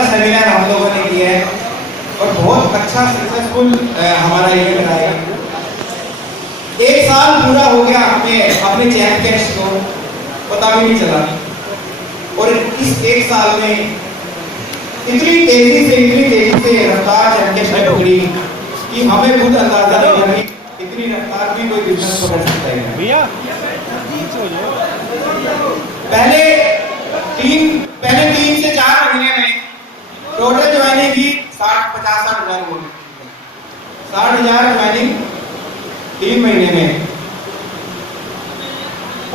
वाला सेमिनार हम लोगों ने किया है और बहुत अच्छा सक्सेसफुल हमारा इवेंट रहा है। 1 साल पूरा हो गया हमें अपने चैम्प कैश को पता भी नहीं चला, और इस 1 साल में इतनी तेजी से रफ्तार चैम्प कैश ने पकड़ी कि हमें खुद अंदाजा नहीं लगी इतनी रफ्तार भी कोई बिजनेस पकड़ सकता है भैया। पहले 3 से 4 महीने में टोटल ज्वाइनिंग की 50-60 हजार हो गई। 60,000 ज्वाइनिंग 3 महीने में।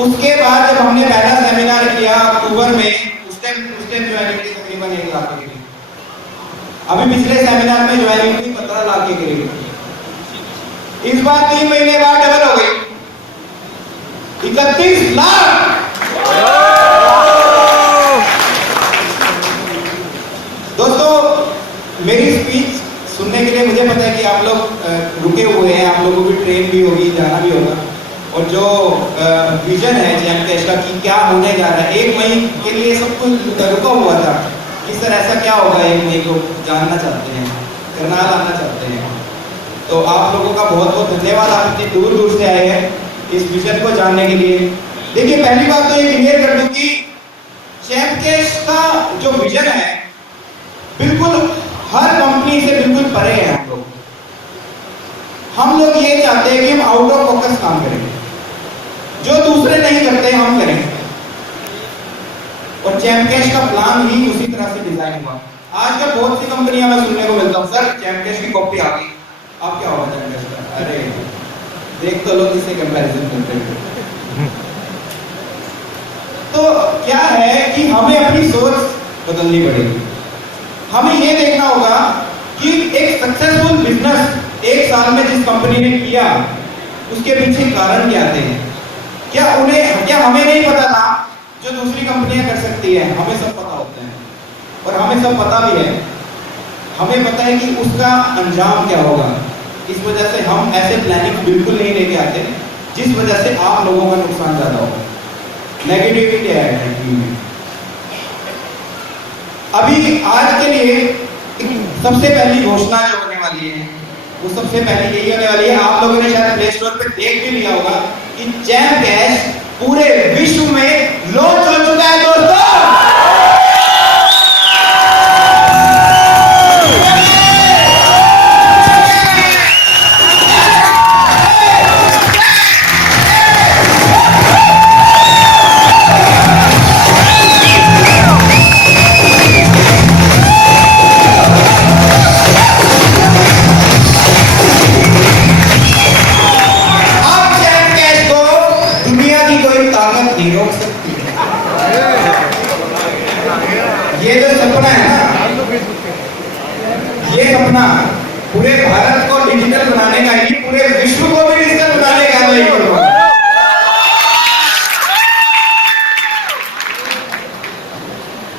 उसके बाद जब हमने पहला सेमिनार किया अक्टूबर में, उस टाइम ज्वाइनिंग की तकरीबन 1 लाख के करीब। अभी पिछले सेमिनार में ज्वाइनिंग थी 15 लाख के करीब। इस बार 3 महीने बाद डबल हो गई 31 लाख। दोस्तों, मेरी स्पीच सुनने के लिए मुझे पता है कि आप लोग रुके हुए हैं, आप लोगों की ट्रेन भी होगी, जाना भी होगा, और जो विजन है चैम्प कैश का कि क्या होने जा रहा है, 1 मई के लिए सब कुछ रुका हुआ था कि सर ऐसा क्या होगा 1 मई को, जानना चाहते हैं, करनाल आना चाहते हैं। तो आप लोगों का बहुत बहुत धन्यवाद, आप इतनी दूर दूर से आए हैं इस विजन को जानने के लिए। देखिए, पहली बात तो ये क्लियर कर दूं कि चैम्प कैश का जो विजन है बिल्कुल हर कंपनी से बिल्कुल परे है। हम लोग ये चाहते हैं कि हम आउट ऑफ फोकस काम करें, जो दूसरे नहीं करते हम करें, और चैम्प कैश का प्लान ही उसी तरह से डिजाइन हुआ। आजकल बहुत सी कंपनियां मैं सुनने को मिलता हूं, सर चैम्प कैश की कॉपी आ गई, अब क्या होगा चैम्प कैश का? अरे देख तो लोग किससे कंपैरिजन करते हैं। तो क्या है कि हमें अपनी सोच बदलनी पड़ेगी। हमें ये देखना होगा कि एक सक्सेसफुल बिजनेस 1 साल में जिस कंपनी ने किया उसके पीछे कारण क्या थे। क्या हमें नहीं पता था जो दूसरी कंपनियां कर सकती है? हमें सब पता होता है और हमें सब पता भी है। हमें पता है कि उसका अंजाम क्या होगा। इस वजह से हम ऐसे प्लानिंग बिल्कुल नहीं लेके आते जिस वजह से आप लोगों का नुकसान ज्यादा होगा, नेगेटिविटी है टीम में। अभी आज के लिए सबसे पहली घोषणा जो होने वाली है वो सबसे पहले यही होने वाली है। आप लोगों ने शायद प्ले स्टोर पे देख भी लिया होगा कि चैम्प कैश पूरे विश्व में लॉन्च हो चुका है दोस्तों। ये जो सपना है ना, ये सपना पूरे भारत को डिजिटल बनाने का ही, पूरे विश्व को भी डिजिटल बनाने का नहीं करूंगा।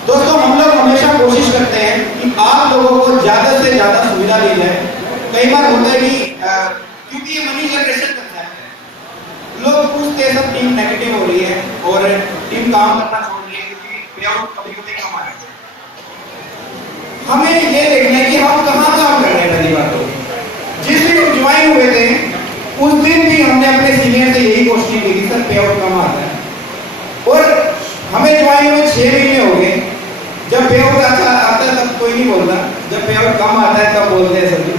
दोस्तों, हम लोग हमेशा कोशिश करते हैं कि आप लोगों को ज्यादा से ज्यादा सुविधा दी जाए। कई बार होता है कि क्योंकि ये मनी जनरेशन करता है, लोग पूछते हैं सब टीम नेगेटिव हो रही है और टीम काम करना छोड़ रही है क्योंकि पे आउट कभी-कभी कम आ रहा है। हमें ये देखना है कि हम कहाँ काम कर रहे हैं। पहली बात तो जिस दिन ज्वाइन हुए थे उस दिन भी हमने अपने सीनियर से यही क्वेश्चन की थी, सर पे आउट कम आता है, और हमें ज्वाइन हुए 6 महीने हो गए। जब पे आउट आता है तब कोई नहीं बोलता, जब पे आउट कम आता है तब बोलते हैं सभी।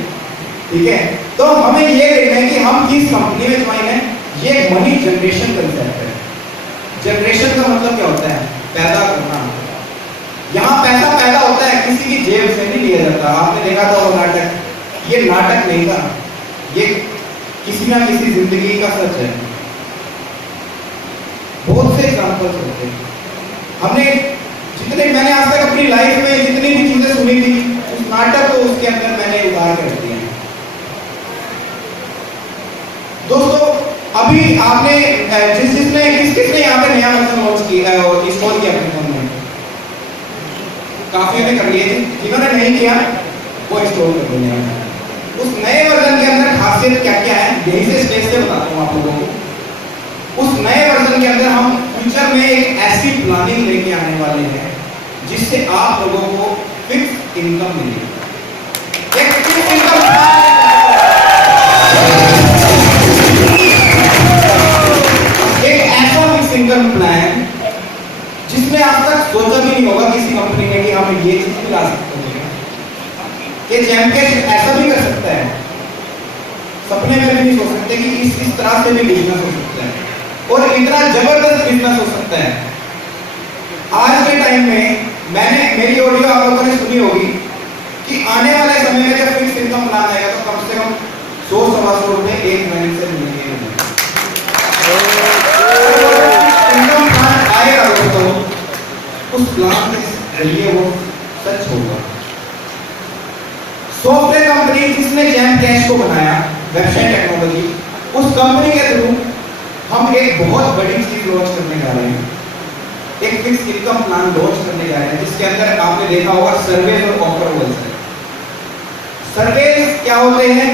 ठीक है, तो हमें ये देखना है कि हम किस कंपनी में ज्वाइन है। ये मनी जनरेशन कंसेप्ट है। जनरेशन का मतलब क्या होता है? पैदा करना। यहाँ पैसा पैदा होता है, किसी की जेब से नहीं लिया जाता। आपने देखा था वो नाटक, ये नाटक नहीं था, ये किसी ना किसी जिंदगी का सच है। बहुत से एग्जाम्पल्स होते हैं। मैंने आज तक अपनी लाइफ में जितनी भी चीजें सुनी थी, उस नाटक को उसके अंदर मैंने उतार कर दिया। दोस्तों, अभी आपने किसने यहाँ पे नया मशीन लॉन्च किया और इंस्टॉल किया अपने फोन में? काफी ने कर लिए थे, जिन्होंने नहीं किया वो इंस्टॉल कर देंगे। उस नए वर्जन के अंदर खासियत क्या क्या है, यही से स्टेज से बताता हूँ आप लोगों को। उस नए वर्जन के अंदर हम फ्यूचर में एक ऐसी प्लानिंग लेके आने वाले हैं जिससे आप लोगों को फिक्स इनकम मिलेगी। एक फिक्स इनकम एक ऐसा फिक्स इनकम प्लान जिसमें आज तक सोचा भी नहीं होगा किसी कंपनी ने कि हम ये चीज भी ला सकते हैं। ये जैमकैश ऐसा भी कर सकता है, सपने में भी नहीं सोच सकते कि इस तरह से भी बिजनेस हो सकता है और इतना जबरदस्त बिजनेस हो सकता है। आज के टाइम में मेरी ऑडियो आप लोगों ने सुनी होगी कि आने वाले समय में जब फिक्स इनकम प्लान आएगा तो कम से कम 100-125 रुपए एक महीने से मिलेंगे। इनकम प्लान आएगा दोस्तों, उस प्लान के जरिए वो सच होगा। सॉफ्टवेयर कंपनी जिसने जैमकैश को बनाया, वेबसाइट टेक्नोलॉजी, उस कंपनी के थ्रू हम एक बहुत बड़ी चीज लॉन्च करने जा रहे हैं। एक फिक्स इनकम प्लान लॉन्च करने जा रहे हैं जिसके अंदर आपने देखा होगा सर्वे और ऑफर होल्स है। सर्वे क्या होते हैं?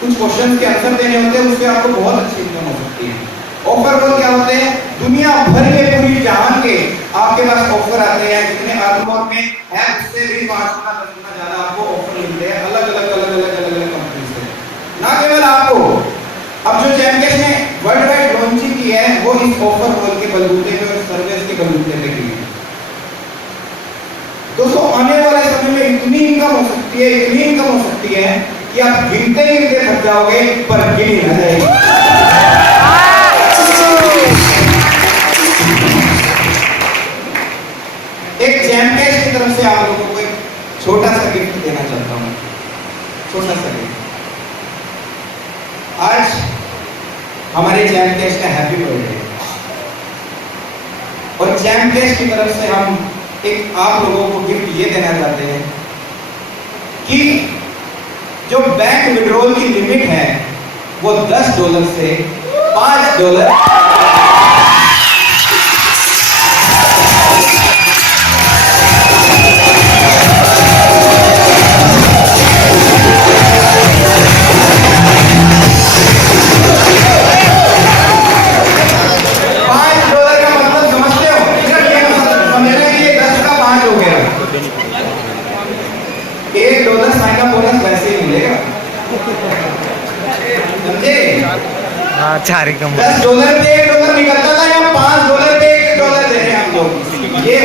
कुछ क्वेश्चंस के आंसर देने होते हैं, उससे आपको बहुत अच्छी इनकम हो सकती है। ऑफर होल क्या होते हैं? दुनिया भर के पूरी जहान के आपके पास ऑफर आते हैं, जितने अर्नमोर में है उससे भी 5 गुना 10 गुना ज्यादा आपको ऑफर मिलते हैं अलग अलग कंपनी से। ना केवल आपको, अब जो जैमकैश ने वर्ल्ड वाइड लॉन्चिंग की है वो इस ऑफर होल के बलबूते पे और सर्विस के बलबूते पे की है। दोस्तों आने वाले समय में इतनी इनकम हो सकती है कि आप गिनते थक जाओगे पर गिनी ना जाएगी। एक जैमकैश की तरफ से आप लोगों को एक छोटा सा गिफ्ट देना चाहता हूं, छोटा सा गिफ्ट। आज हमारे जैमकैश का हैप्पी बर्थडे और जैमकैश की तरफ से हम एक आप लोगों को गिफ्ट ये देना चाहते हैं कि जो बैंक विड्रॉल की लिमिट है वो $10 से $5 $1 साइन का बोनस वैसे ही मिलेगा, समझे? हाँ, $10 पे $1 निकलता था या $5 पे $1 दे रहे हैं हम लोग। ये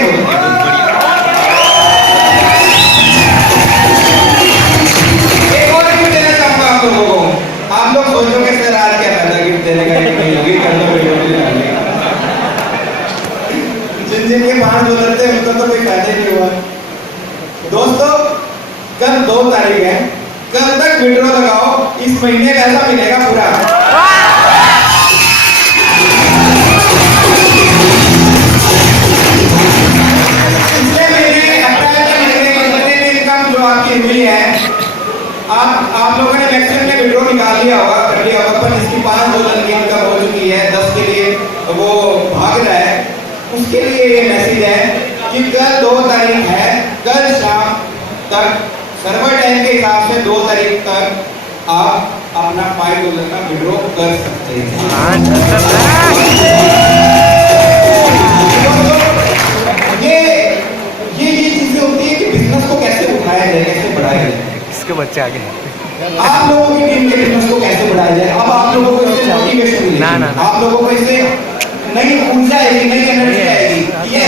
एक और गिफ्ट देना चाहूंगा आप लोगों को। आप लोग सोचोगे सर आज क्या फायदा गिफ्ट देने का, जिन के $5 थे उनका तो कोई फायदा नहीं हुआ। दोस्तों कल 2 तारीख है, कल तक विड्रॉ लगाओ, इस महीने पैसा मिलेगा पूरा। पिछले महीने अप्रैल के महीने की इनकम जो आपकी हुई है, आप लोगों ने मैक्सिमम में विड्रॉ निकाल लिया होगा, कर लिया होगा, पर जिसकी $5 की इनकम हो चुकी है, 10 के लिए वो भाग रहा है, उसके लिए ये मैसेज है कि कल 2 तारीख है, कल शाम तक सर्वर टाइम के हिसाब से 2 तारीख तक आप अपना $5 का विड्रॉ कर सकते हैं। ये चीजें होती है कि बिजनेस को कैसे उठाया जाए, कैसे बढ़ाया जाए। इसके बच्चे आगे आप लोगों की टीम के बिजनेस को कैसे बढ़ाया जाए। अब आप लोगों को इससे मोटिवेशन मिलेगी, आप लोगों को इससे नई ऊर्जा आएगी, नई एनर्जी आएगी। ये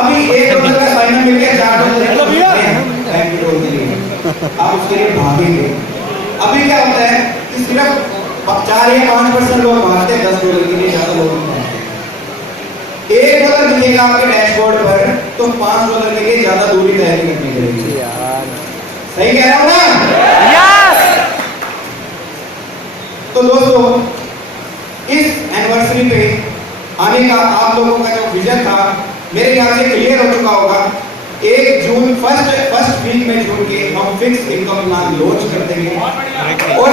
अभी $1 का साइन मिल गया, $4 आप उसके लिए भागेंगे। अभी क्या होता है कि सिर्फ 4 या 5% लोग भागते हैं, $10 के लिए ज्यादा लोग भागते हैं। $1 मिलेगा आपके डैशबोर्ड पर तो $5 के लिए ज्यादा दूरी तय करनी पड़ेगी। सही कह रहा हूं ना? यस। तो दोस्तों इस एनिवर्सरी पे आने का आप लोगों का जो विजन था मेरे ख्याल से क्लियर हो चुका होगा। 1 जून फर्स्ट वीक में जून के हम फिक्स इनकम प्लान लॉन्च कर देंगे और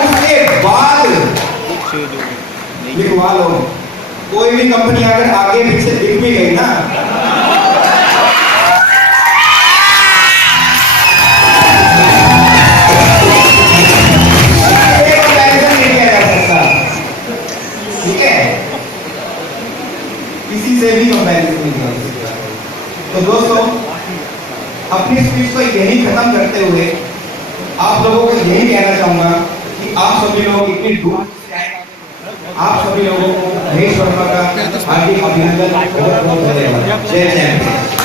उसके बाद लिखवा लो, कोई भी कंपनी अगर आगे पीछे दिख भी गई ना, ठीक है, किसी से भी कंपैरिजन नहीं कर सकता। तो दोस्तों, अपनी स्पीच को यही खत्म करते हुए आप लोगों को यही कहना चाहूंगा कि आप सभी लोग इतनी दूर से आए, आप सभी लोगों को महेश वर्मा का हार्दिक अभिनंदन, बहुत बहुत धन्यवाद। जय जय।